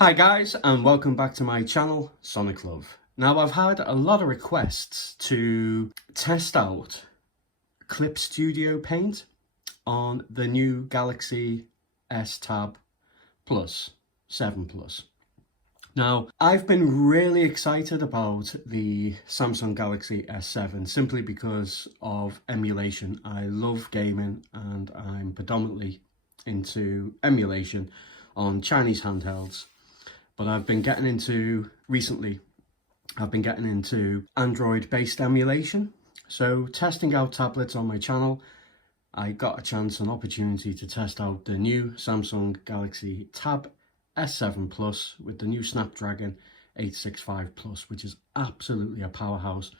Hi guys, and welcome back to my channel, Sonic Love. Now I've had a lot of requests to test out Clip Studio Paint on the new Galaxy S Tab Plus, 7 Plus. Now I've been really excited about the Samsung Galaxy S7 simply because of emulation. I love gaming and I'm predominantly into emulation on Chinese handhelds. But I've been getting into Android-based emulation. So testing out tablets on my channel, I got an opportunity to test out the new Samsung Galaxy Tab S7 Plus with the new Snapdragon 865 Plus, which is absolutely a powerhouse,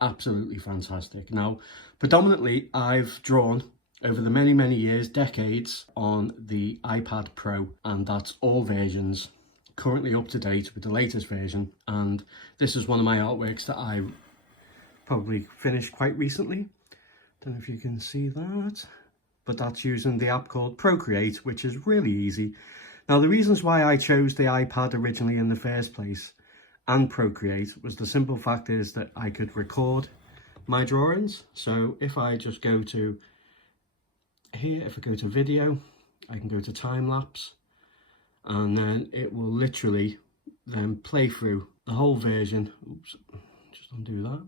absolutely fantastic. Now, predominantly I've drawn over the many years, decades, on the iPad Pro, and that's all versions. Currently up to date with the latest version, and this is one of my artworks that I probably finished quite recently. Don't know if you can see that, but that's using the app called Procreate, which is really easy. Now the reasons why I chose the iPad originally in the first place and Procreate was the simple fact is that I could record my drawings. So if I just go to here, if I go to video, I can go to time lapse, and then it will literally then play through the whole version. Oops, just undo that,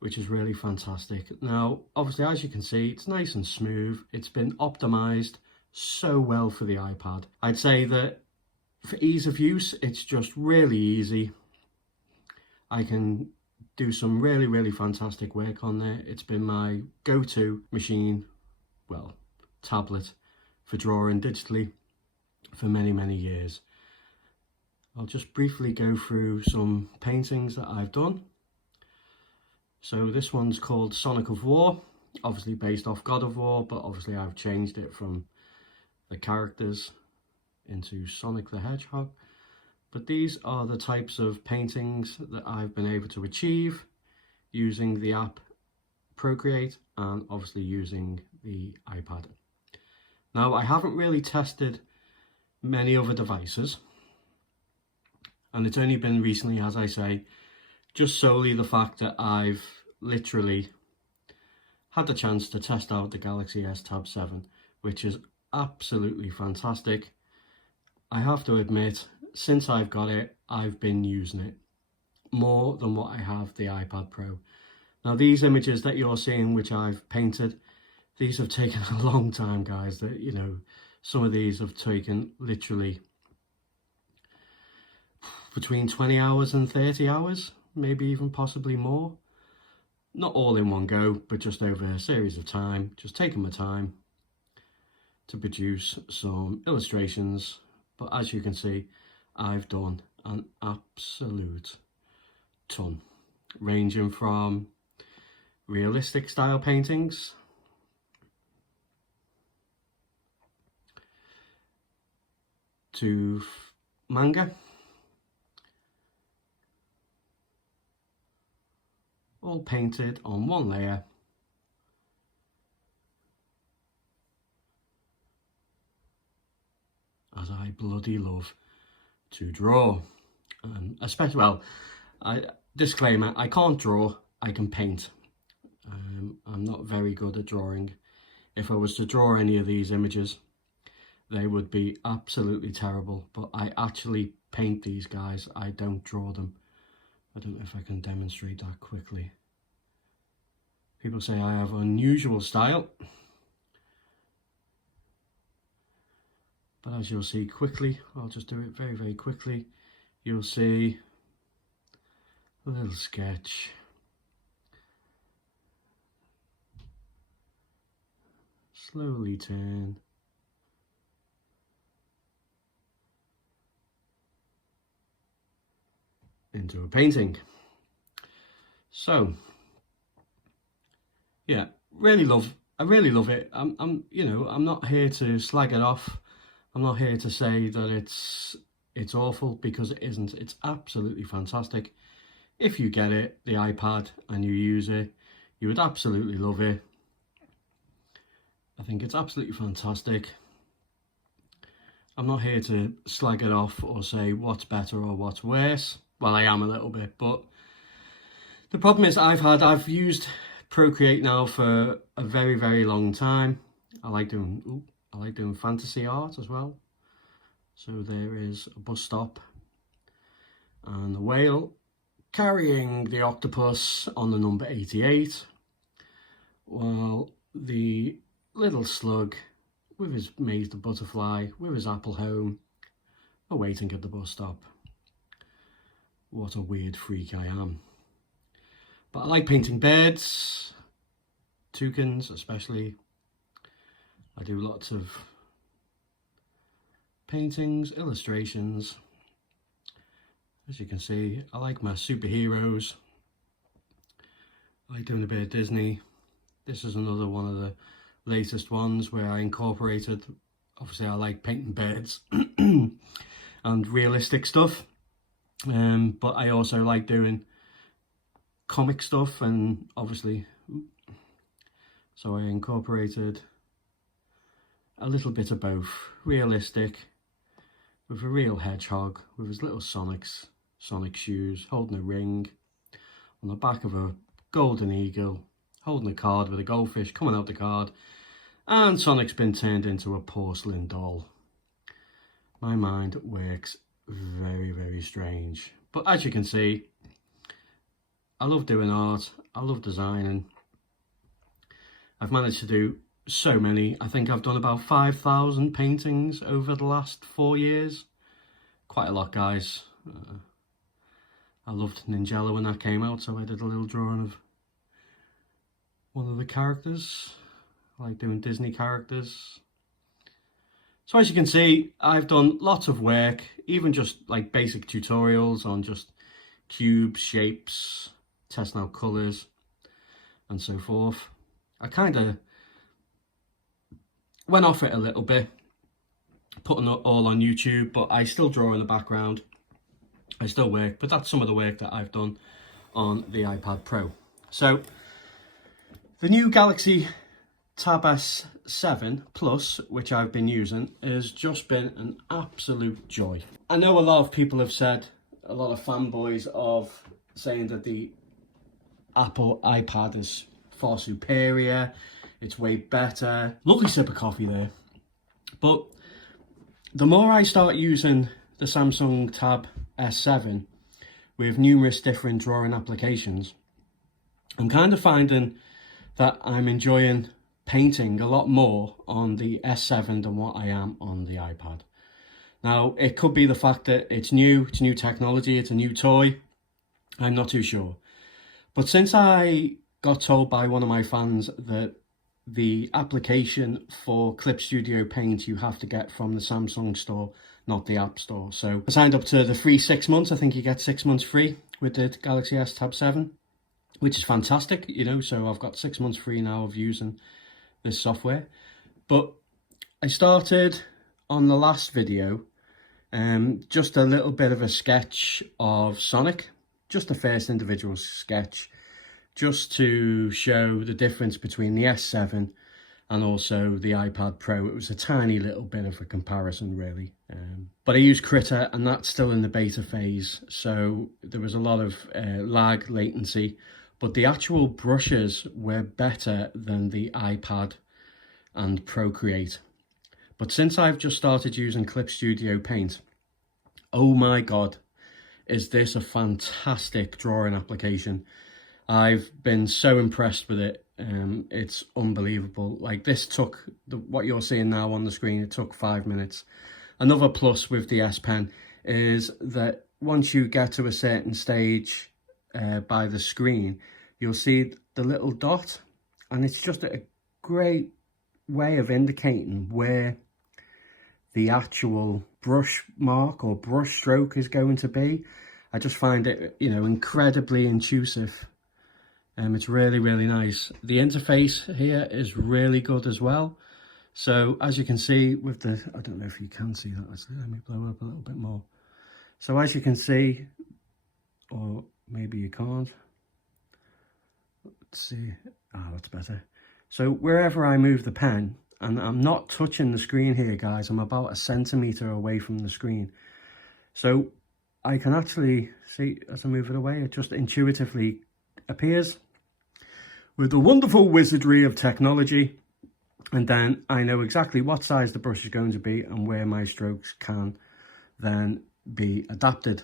which is really fantastic. Now, obviously, as you can see, it's nice and smooth. It's been optimized so well for the iPad. I'd say that for ease of use, it's just really easy. I can do some really fantastic work on there. It's been my go-to machine, well, tablet for drawing digitally for many years. I'll just briefly go through some paintings that I've done. So this one's called Sonic of War, obviously based off God of War, but obviously I've changed it from the characters into Sonic the Hedgehog. But these are the types of paintings that I've been able to achieve using the app Procreate and obviously using the iPad. Now I haven't really tested many other devices, and it's only been recently, as I say, just solely the fact that I've literally had the chance to test out the Galaxy S Tab 7, which is absolutely fantastic. I have to admit, since I've got it, I've been using it more than what I have the iPad Pro. Now these images that you're seeing, which I've painted, these have taken a long time, guys. That, you know, some of these have taken literally between 20 hours and 30 hours, maybe even possibly more. Not all in one go, but just over a series of time, just taking my time to produce some illustrations. But as you can see, I've done an absolute ton, ranging from realistic style paintings to manga, all painted on one layer, as I bloody love to draw. And especially, well, disclaimer, I can't draw, I can paint. I'm not very good at drawing. If I was to draw any of these images, they would be absolutely terrible, but I actually paint these guys. I don't draw them. I don't know if I can demonstrate that quickly. People say I have unusual style, but as you'll see quickly, I'll just do it very quickly. You'll see a little sketch. Slowly turn. Into a painting. So yeah, I really love it. I'm you know, I'm not here to slag it off. I'm not here to say that it's awful, because it isn't. It's absolutely fantastic. If you get it, the iPad, and you use it, you would absolutely love it. I think it's absolutely fantastic. I'm not here to slag it off or say what's better or what's worse. Well, I am a little bit, but the problem is I've used Procreate now for a very, very long time. I like doing fantasy art as well. So there is a bus stop and a whale carrying the octopus on the number 88, while the little slug with his mate the butterfly with his apple home are waiting at the bus stop. What a weird freak I am. But I like painting birds, toucans especially. I do lots of paintings, illustrations. As you can see, I like my superheroes. I like doing a bit of Disney. This is another one of the latest ones where I incorporated, obviously I like painting birds and realistic stuff. But I also like doing comic stuff, and obviously, so I incorporated a little bit of both. Realistic, with a real hedgehog with his little Sonic shoes, holding a ring on the back of a golden eagle, holding a card with a goldfish coming out the card, and Sonic's been turned into a porcelain doll. My mind works very, very strange. But as you can see, I love doing art, I love designing. I've managed to do so many. I think I've done about 5,000 paintings over the last 4 years. Quite a lot, guys. I loved Ninjala when that came out, so I did a little drawing of one of the characters. I like doing Disney characters. So as you can see, I've done lots of work, even just like basic tutorials on just cubes, shapes, testing out colours and so forth. I kind of went off it a little bit, putting it all on YouTube, but I still draw in the background. I still work, but that's some of the work that I've done on the iPad Pro. So the new Galaxy Tab S7 Plus, which I've been using, has just been an absolute joy. I know a lot of people have said, a lot of fanboys of saying that the Apple iPad is far superior, it's way better. Lovely sip of coffee there. But the more I start using the Samsung Tab S7 with numerous different drawing applications, I'm kind of finding that I'm enjoying painting a lot more on the S7 than what I am on the iPad. Now, it could be the fact that it's new technology, it's a new toy, I'm not too sure. But since I got told by one of my fans that the application for Clip Studio Paint you have to get from the Samsung store, not the App Store. So I signed up to the free 6 months. I think you get 6 months free with the Galaxy S Tab 7, which is fantastic, you know, so I've got 6 months free now of using this software. But I started on the last video just a little bit of a sketch of Sonic, just the first individual sketch, just to show the difference between the S7 and also the iPad Pro. It was a tiny little bit of a comparison, really. But I used Critter, and that's still in the beta phase, so there was a lot of lag, latency, but the actual brushes were better than the iPad and Procreate. But since I've just started using Clip Studio Paint, oh my God, is this a fantastic drawing application. I've been so impressed with it. It's unbelievable. Like, this took, what you're seeing now on the screen, it took 5 minutes. Another plus with the S Pen is that once you get to a certain stage by the screen, you'll see the little dot, and it's just a great way of indicating where the actual brush mark or brush stroke is going to be. I just find it, you know, incredibly intuitive. It's really, really nice. The interface here is really good as well. So as you can see with the, I don't know if you can see that, actually, let me blow up a little bit more. So as you can see, or maybe you can't, let's see, that's better. So wherever I move the pen, and I'm not touching the screen here, guys. I'm about a centimetre away from the screen. So I can actually see, as I move it away, it just intuitively appears with the wonderful wizardry of technology. And then I know exactly what size the brush is going to be and where my strokes can then be adapted.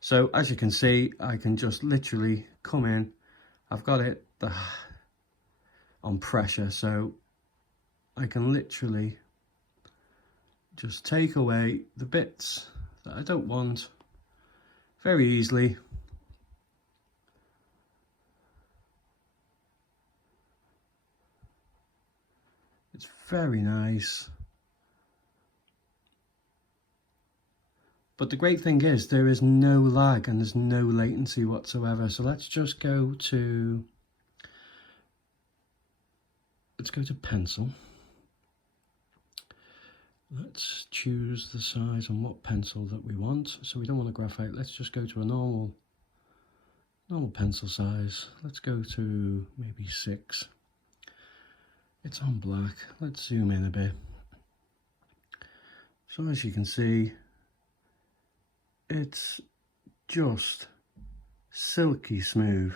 So as you can see, I can just literally come in. I've got it on pressure, so I can literally just take away the bits that I don't want very easily. It's very nice. But the great thing is there is no lag and there's no latency whatsoever. So let's just go to, pencil. Let's choose the size and what pencil that we want. So we don't want a graphite. Let's just go to a normal pencil size. Let's go to maybe 6. It's on black. Let's zoom in a bit. So as you can see, it's just silky smooth.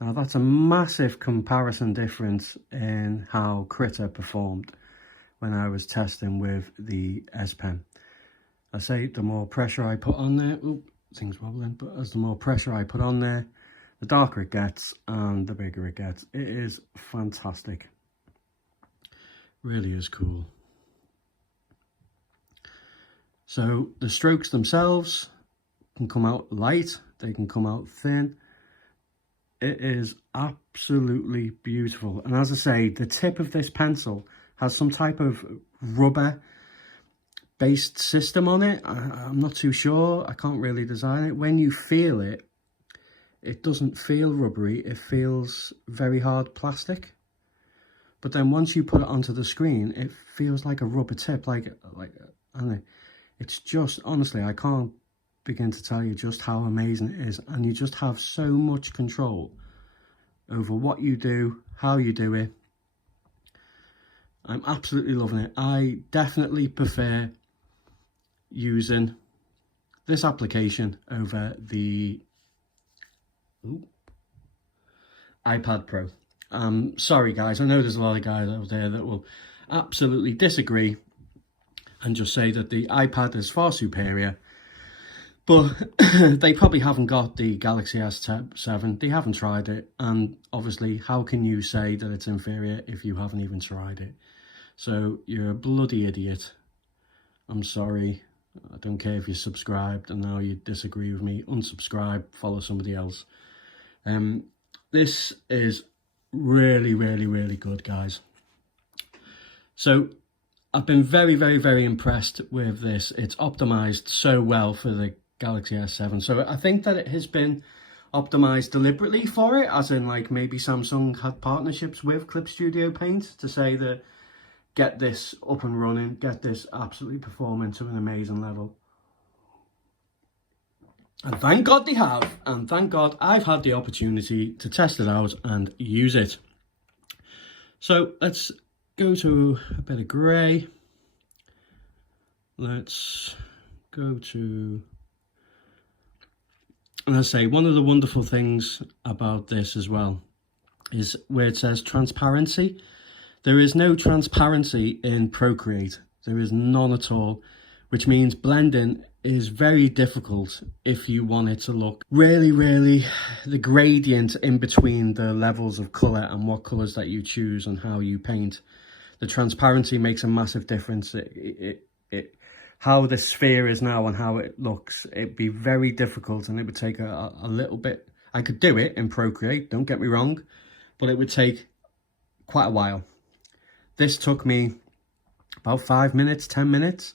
Now that's a massive comparison difference in how Critter performed when I was testing with the S Pen. I say the more pressure I put on there, things wobbling, but as the more pressure I put on there, the darker it gets and the bigger it gets. It is fantastic. Really is cool. So the strokes themselves can come out light, they can come out thin. It is absolutely beautiful. And as I say, the tip of this pencil has some type of rubber based system on it. I'm not too sure. I can't really design it. When you feel it, it doesn't feel rubbery. It feels very hard plastic. But then once you put it onto the screen, it feels like a rubber tip. I don't know. It's just, honestly, I can't begin to tell you just how amazing it is. And you just have so much control over what you do, how you do it. I'm absolutely loving it. I definitely prefer using this application over the iPad Pro. Sorry guys, I know there's a lot of guys out there that will absolutely disagree and just say that the iPad is far superior, but they probably haven't got the Galaxy S7, they haven't tried it, and obviously how can you say that it's inferior if you haven't even tried it? So you're a bloody idiot. I'm sorry, I don't care if you subscribed and now you disagree with me. Unsubscribe, follow somebody else. This is really, really, really good, guys. So I've been very, very, very impressed with this. It's optimized so well for the Galaxy S7. So I think that it has been optimized deliberately for it, as in like maybe Samsung had partnerships with Clip Studio Paint to say that get this up and running, get this absolutely performing to an amazing level. And thank God they have, and thank God I've had the opportunity to test it out and use it. So let's go to a bit of grey. Let's go to, and I say, one of the wonderful things about this as well is where it says transparency. There is no transparency in Procreate. There is none at all, which means blending is very difficult if you want it to look really, really, the gradient in between the levels of colour and what colours that you choose and how you paint. The transparency makes a massive difference. How the sphere is now and how it looks, it'd be very difficult, and it would take a little bit. I could do it in Procreate, don't get me wrong, but it would take quite a while. This took me about 5 minutes, 10 minutes.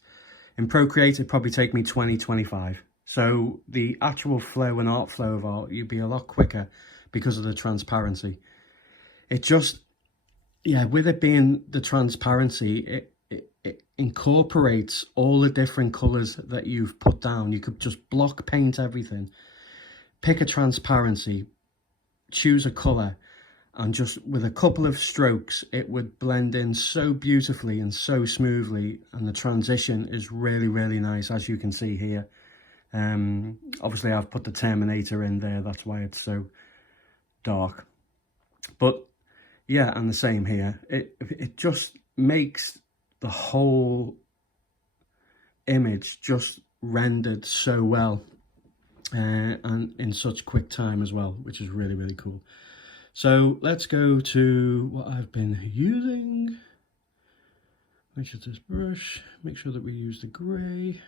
In Procreate, it'd probably take me 20, 25. So the actual flow and art flow of art, you'd be a lot quicker because of the transparency. It just, yeah, with it being the transparency, it incorporates all the different colours that you've put down. You could just block paint everything, pick a transparency, choose a colour, and just with a couple of strokes it would blend in so beautifully and so smoothly, and the transition is really, really nice, as you can see here. Obviously I've put the Terminator in there, that's why it's so dark, but yeah, and the same here. It just makes the whole image just rendered so well, and in such quick time as well, which is really, really cool. So let's go to what I've been using, which is this brush. Make sure that we use the grey,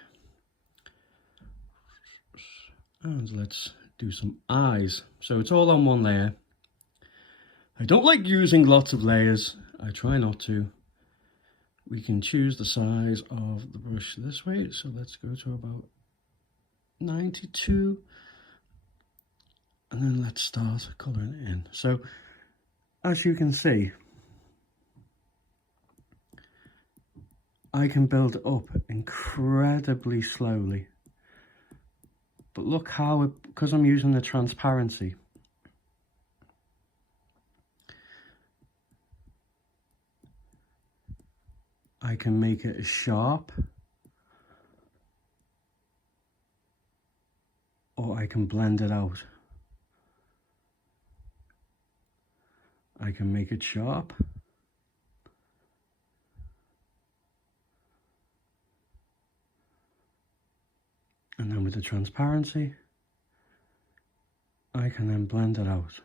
and let's do some eyes. So it's all on one layer. I don't like using lots of layers, I try not to. We can choose the size of the brush this way, so let's go to about 92, and then let's start colouring it in. So as you can see, I can build it up incredibly slowly, but look how because I'm using the transparency, I can make it as sharp, or I can blend it out. I can make it sharp, and then with the transparency, I can then blend it out.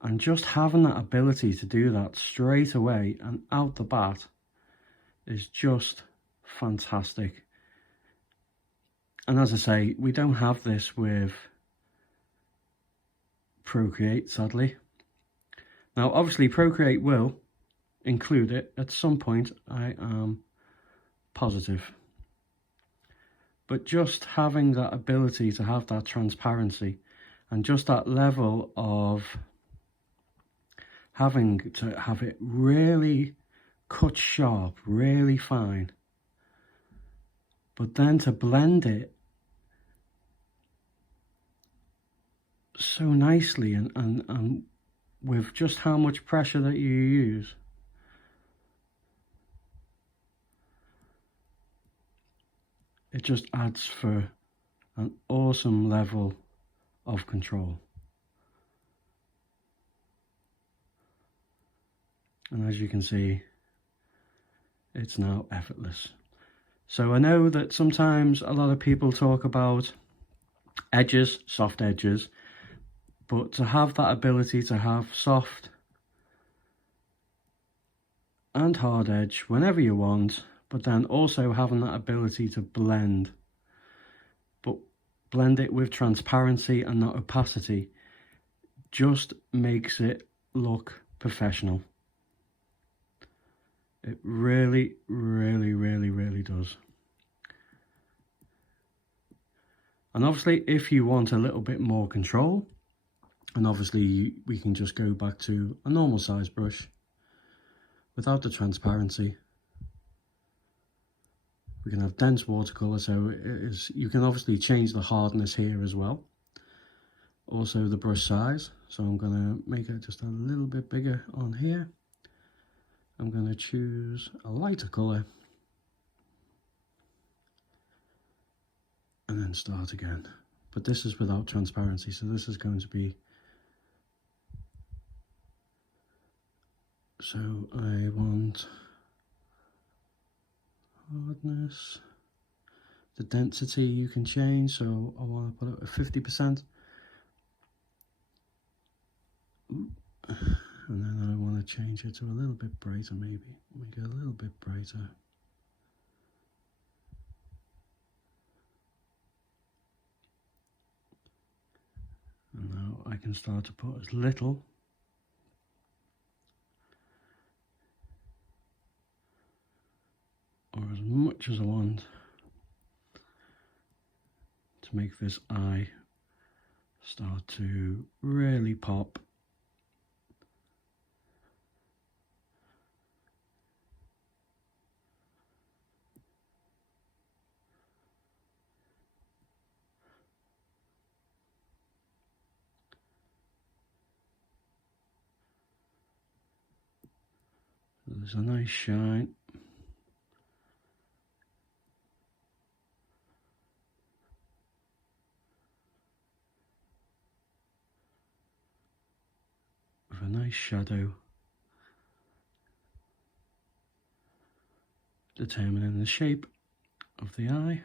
And just having that ability to do that straight away and out the bat is just fantastic. And as I say, we don't have this with Procreate, sadly. Now, obviously, Procreate will include it at some point, I am positive. But just having that ability to have that transparency and just that level of having to have it really cut sharp, really fine, but then to blend it so nicely and with just how much pressure that you use. It just adds for an awesome level of control. And as you can see, it's now effortless. So I know that sometimes a lot of people talk about edges, soft edges, but to have that ability to have soft and hard edge whenever you want, but then also having that ability to blend, but blend it with transparency and not opacity, just makes it look professional. It really, really, really, really does. And obviously, if you want a little bit more control, and obviously we can just go back to a normal size brush without the transparency. We can have dense watercolor, so it is, you can obviously change the hardness here as well. Also the brush size, so I'm going to make it just a little bit bigger on here. I'm going to choose a lighter color and then start again. But this is without transparency, so this is going to be, so I want hardness, the density you can change, so I want to put it at 50%. And then I want to change it to a little bit brighter, maybe. Make it a little bit brighter. And now I can start to put as little or as much as I want to make this eye start to really pop. There's a nice shine. With a nice shadow determining the shape of the eye.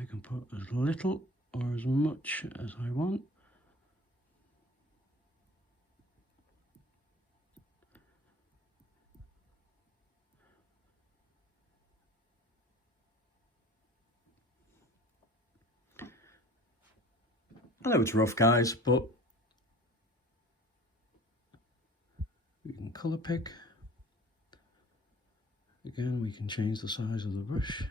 I can put as little or as much as I want. I know it's rough, guys, but we can colour pick. Again, we can change the size of the brush.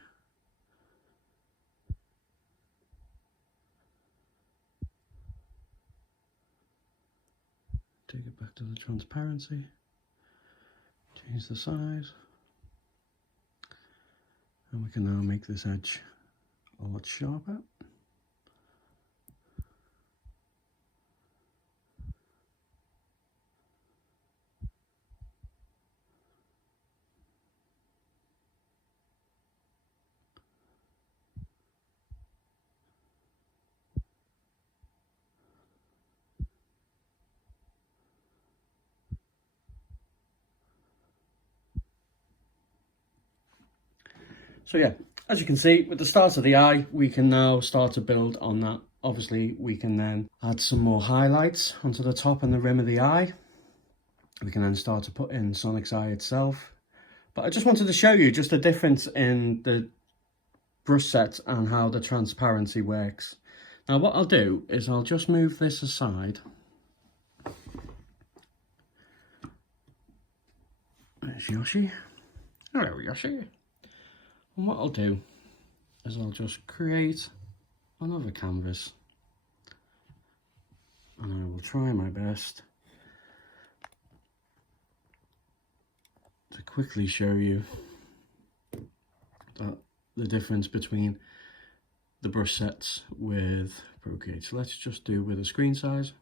Take it back to the transparency, change the size, and we can now make this edge a lot sharper. So yeah, as you can see, with the start of the eye, we can now start to build on that. Obviously, we can then add some more highlights onto the top and the rim of the eye. We can then start to put in Sonic's eye itself. But I just wanted to show you just the difference in the brush set and how the transparency works. Now what I'll do is I'll just move this aside. There's Yoshi. Hello, Yoshi. And what I'll do is I'll just create another canvas, and I will try my best to quickly show you that the difference between the brush sets with Procreate. So let's just do with a screen size,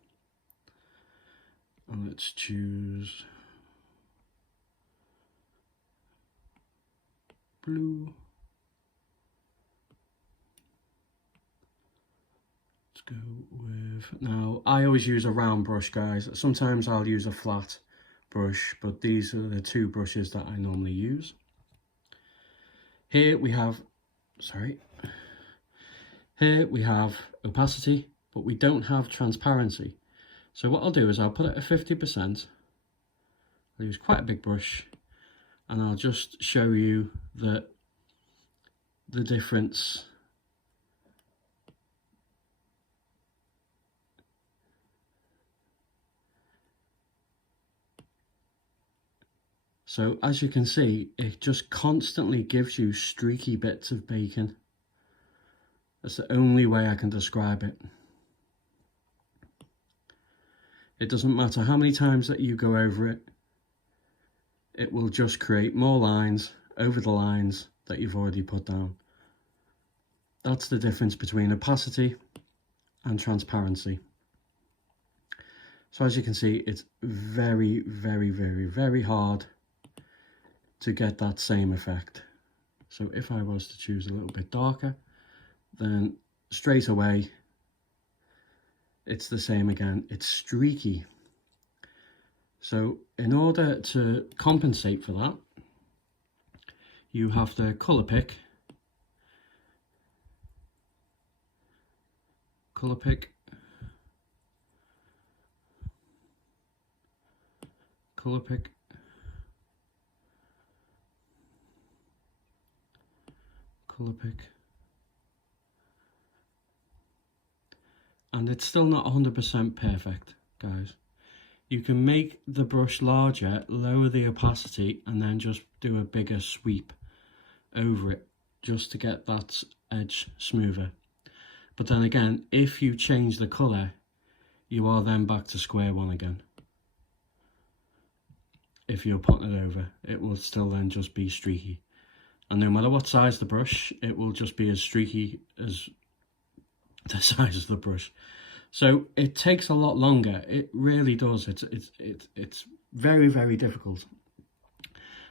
and let's choose blue. Go with, now I always use a round brush, guys. Sometimes I'll use a flat brush, but these are the two brushes that I normally use. Here we have opacity, but we don't have transparency. So what I'll do is I'll put it at 50%. I'll use quite a big brush, and I'll just show you the difference. So as you can see, it just constantly gives you streaky bits of bacon. That's the only way I can describe it. It doesn't matter how many times that you go over it, it will just create more lines over the lines that you've already put down. That's the difference between opacity and transparency. So as you can see, it's very, very, very, very hard to get that same effect. So if I was to choose a little bit darker, then straight away it's the same again. It's streaky. So in order to compensate for that, you have to colour pick, colour pick, colour pick, colour pick, and it's still not 100% perfect, guys. You can make the brush larger, lower the opacity, and then just do a bigger sweep over it just to get that edge smoother. But then again, if you change the colour, you are then back to square one again. If you're putting it over, it will still then just be streaky. and no matter what size the brush, it will just be as streaky as the size of the brush. So it takes a lot longer. It really does. It's very, very difficult.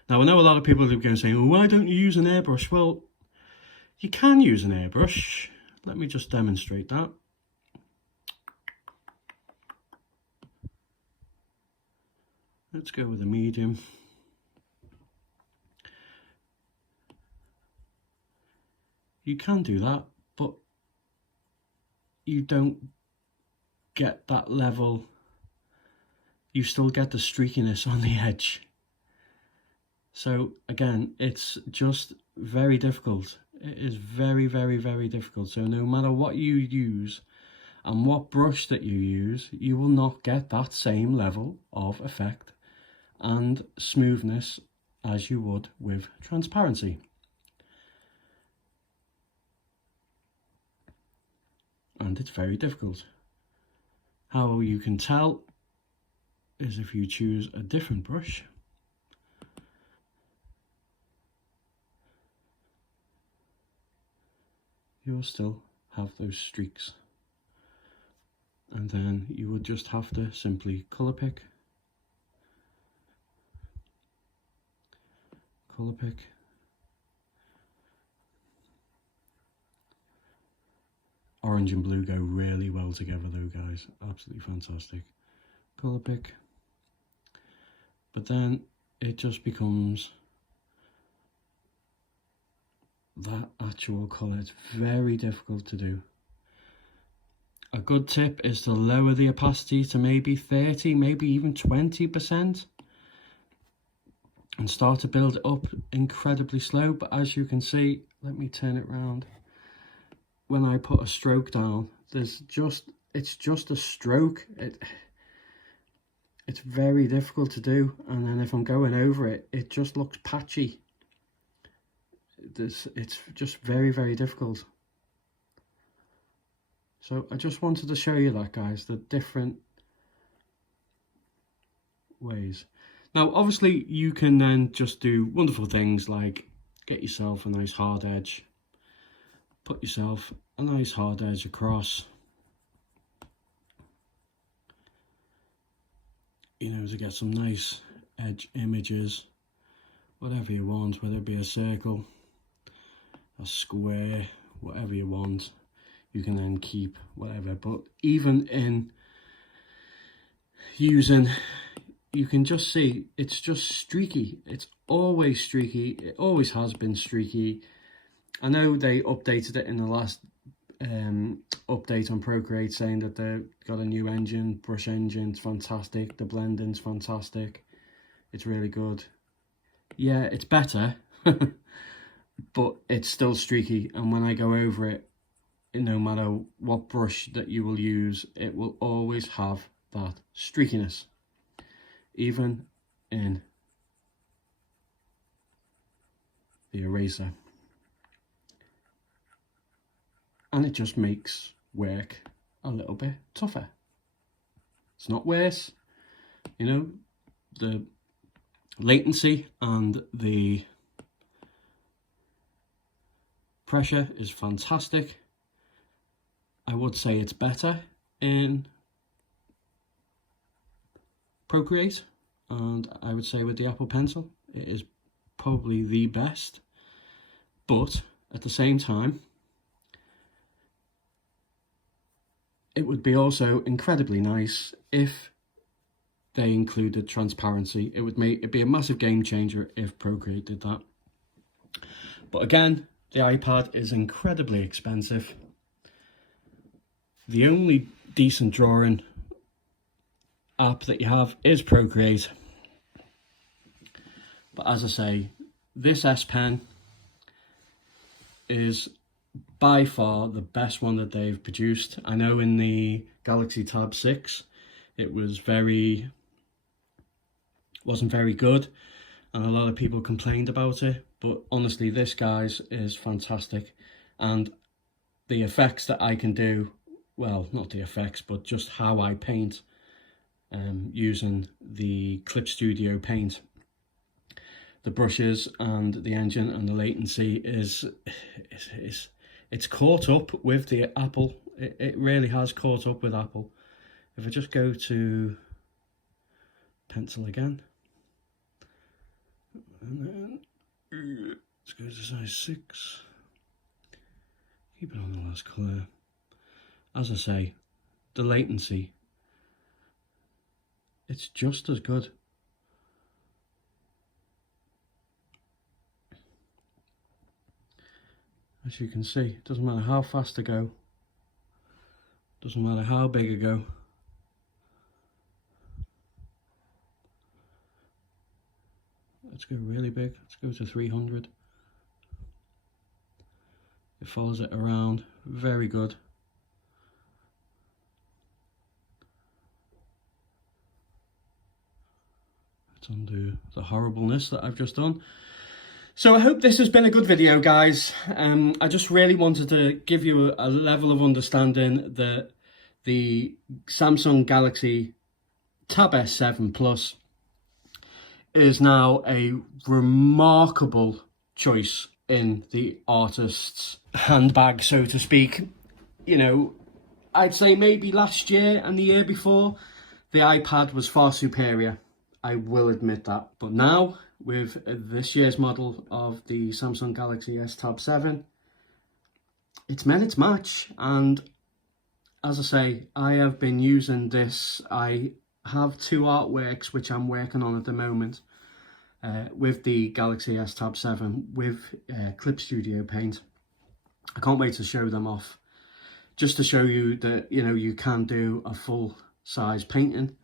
Now, I know a lot of people are going to say, well, why don't you use an airbrush? Well, you can use an airbrush. Let me just demonstrate that. Let's go with a medium. You can do that, but you don't get that level. You still get the streakiness on the edge. So again, it's just very difficult. It is very, very, very difficult. So no matter what you use and what brush that you use, you will not get that same level of effect and smoothness as you would with transparency. And it's very difficult. How you can tell is if you choose a different brush. You'll still have those streaks. And then you would just have to simply colour pick. Colour pick. Orange and blue go really well together though, guys. Absolutely fantastic. Colour pick. But then it just becomes that actual colour. It's very difficult to do. A good tip is to lower the opacity to maybe 30, maybe even 20%. And start to build it up incredibly slow. But as you can see, let me turn it around. When I put a stroke down, it's just a stroke. It's very difficult to do, and then if I'm going over it, it just looks patchy. It's just very, very difficult. So I just wanted to show you that, guys, the different ways. Now, obviously, you can then just do wonderful things like get yourself a nice hard edge. Put yourself a nice hard edge across, you know, to get some nice edge images, whatever you want, whether it be a circle, a square, whatever you want. You can then keep whatever, but even in using, you can just see it's just streaky. It's always streaky. It always has been streaky. I know they updated it in the last update on Procreate, saying that they've got a new engine, brush engine. It's fantastic. The blending's fantastic. It's really good. Yeah, it's better, but it's still streaky. And when I go over it, no matter what brush that you will use, it will always have that streakiness, even in the eraser. And it just makes work a little bit tougher. It's not worse, you know, the latency and the pressure is fantastic. I would say it's better in Procreate, and I would say with the Apple Pencil, it is probably the best. But at the same time, it would be also incredibly nice if they included transparency. It would make it be a massive game changer if Procreate did that. But again, the iPad is incredibly expensive. The only decent drawing app that you have is Procreate. But as I say, this S Pen is by far the best one that they've produced. I know in the Galaxy Tab 6 it wasn't very good, and a lot of people complained about it, but honestly this, guys, is fantastic. And the effects that I can do, well, not the effects, but just how I paint using the Clip Studio paint, the brushes and the engine and the latency it's caught up with the Apple. It really has caught up with Apple. If I just go to pencil again, and then let's go to size 6, keep it on the last colour. As I say, the latency, it's just as good. As you can see, it doesn't matter how fast I go, doesn't matter how big I go. Let's go really big, let's go to 300. It follows it around, very good. Let's undo the horribleness that I've just done. So I hope this has been a good video, guys. I just really wanted to give you a level of understanding that the Samsung Galaxy Tab S7 Plus is now a remarkable choice in the artist's handbag, so to speak. You know, I'd say maybe last year and the year before, the iPad was far superior. I will admit that. But now, with this year's model of the Samsung Galaxy S Tab 7, it's met its match. And as I say, I have been using this. I have 2 artworks which I'm working on at the moment with the Galaxy S Tab 7 with Clip Studio Paint. I can't wait to show them off, just to show you that, you know, you can do a full size painting.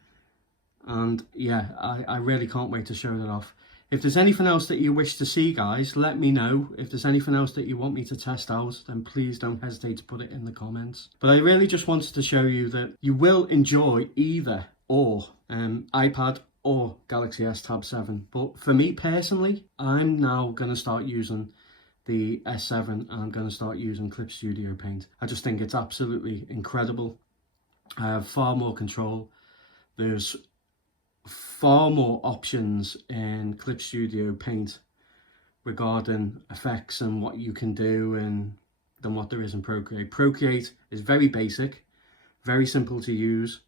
And yeah, I really can't wait to show that off. If there's anything else that you wish to see, guys, let me know. If there's anything else that you want me to test out, then please don't hesitate to put it in the comments. But I really just wanted to show you that you will enjoy either or, iPad or Galaxy S Tab 7. But for me personally, I'm now going to start using the S7 and I'm going to start using Clip Studio Paint. I just think it's absolutely incredible. I have far more control. There's far more options in Clip Studio Paint regarding effects and what you can do than what there is in Procreate. Procreate is very basic, very simple to use,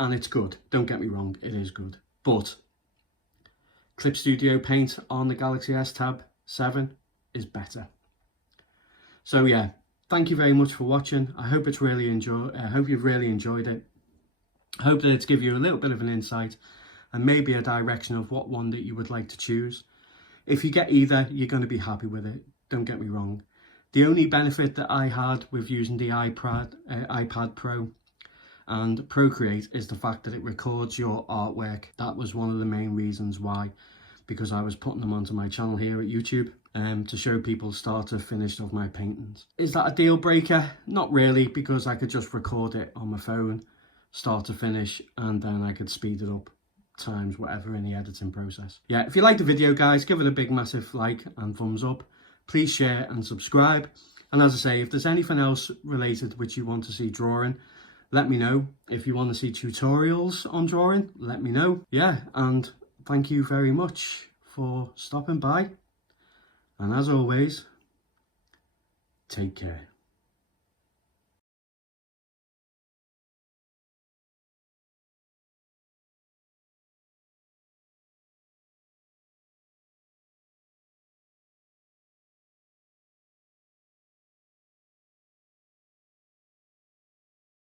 and it's good. Don't get me wrong, it is good. But Clip Studio Paint on the Galaxy S Tab 7 is better. So yeah, thank you very much for watching. I hope you've really enjoyed it. I hope that it's give you a little bit of an insight and maybe a direction of what one that you would like to choose. If you get either, you're going to be happy with it. Don't get me wrong. The only benefit that I had with using the iPad Pro and Procreate is the fact that it records your artwork. That was one of the main reasons why, because I was putting them onto my channel here at YouTube to show people start to finish of my paintings. Is that a deal breaker? Not really, because I could just record it on my phone, start to finish, and then I could speed it up times whatever in the editing process. Yeah, if you liked the video, guys, give it a big massive like and thumbs up. Please share and subscribe. And as I say, if there's anything else related which you want to see drawing, let me know. If you want to see tutorials on drawing, let me know. Yeah, and thank you very much for stopping by. And as always, take care.